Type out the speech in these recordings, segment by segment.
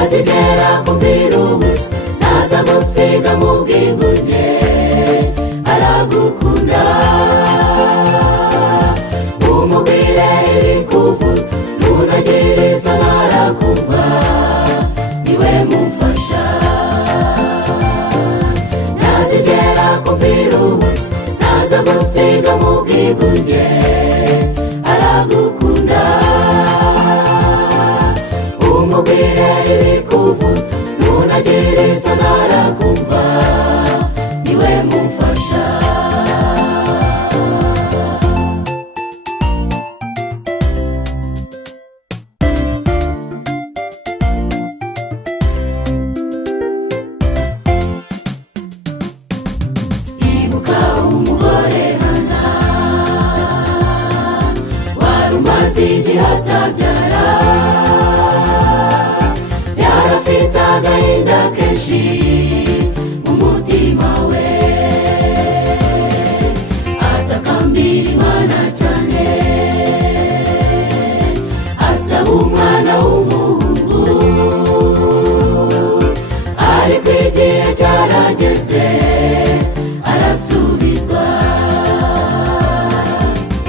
ntazigera kumvira ubusa, ntazagusiga mu bwigunge, aragukunda. Umubwire ibikuvuga, ntunagire isoni, arakumva, niwe mumfasha. Ntazigera kumvira ubusa, ntazagusiga mu bwigunge, aragukunda. Umubwire ibikuvuga, ntunagire isoni, arakumva, niwe mumfasha. Ibuka umugore Hana, wari umaze igihe atabyara, yarafite agahinda kenshi mu mutima we, atakambira Imana cyane, asaba umwana w'umuhungu, ariko igihe cyarageze arasubizwa.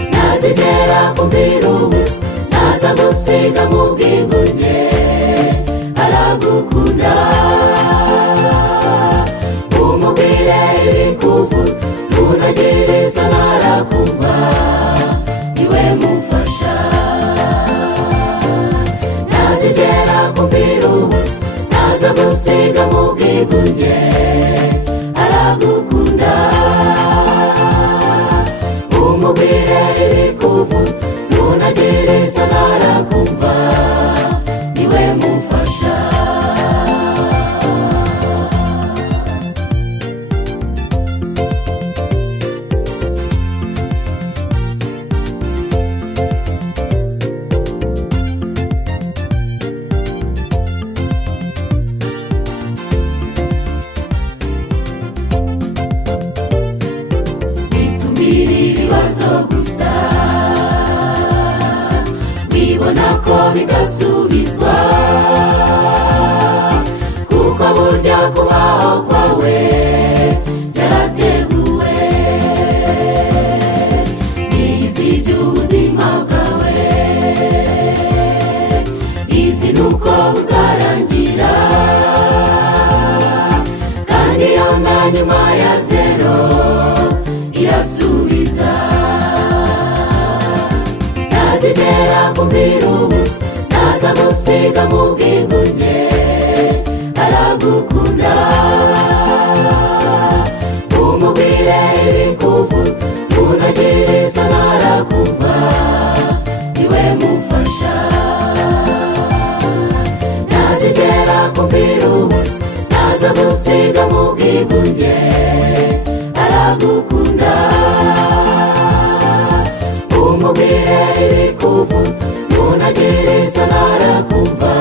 Ntazigera kumvira ubusa, ntazagusiga mu bwigunge, aragukunda. Umubwire ibikuvuga, ntunagire isoni, arakumva, niwe mumfasha. Ntazigera kumvira ubusa, ntazagusiga mu bwigunge, aragukunda. Umubwire ibikuvuga, ntunagire isoni, arakumva, niwe mumfasha. Bitumira ibibazo gusa, wibona ko bigasubizwa, kuko burya kubaho kwawe byarateguwe. Nizi iby'ubuzima bwawe, izi nuko buzarangira, kandi iyo na nyuma ya zero irasubiza. Ntazigera kumvira ubusa, ntazagusiga mu bwigunge, aragukunda. Umubwire ibikuvuga, ntunagire isoni, arakumva, niwe mumfasha. Ntazigera kumvira ubusa, ntazagusiga mu bwigunge, aragukunda. Umubwire ibikuvuga, ntunagire isoni, arakumva,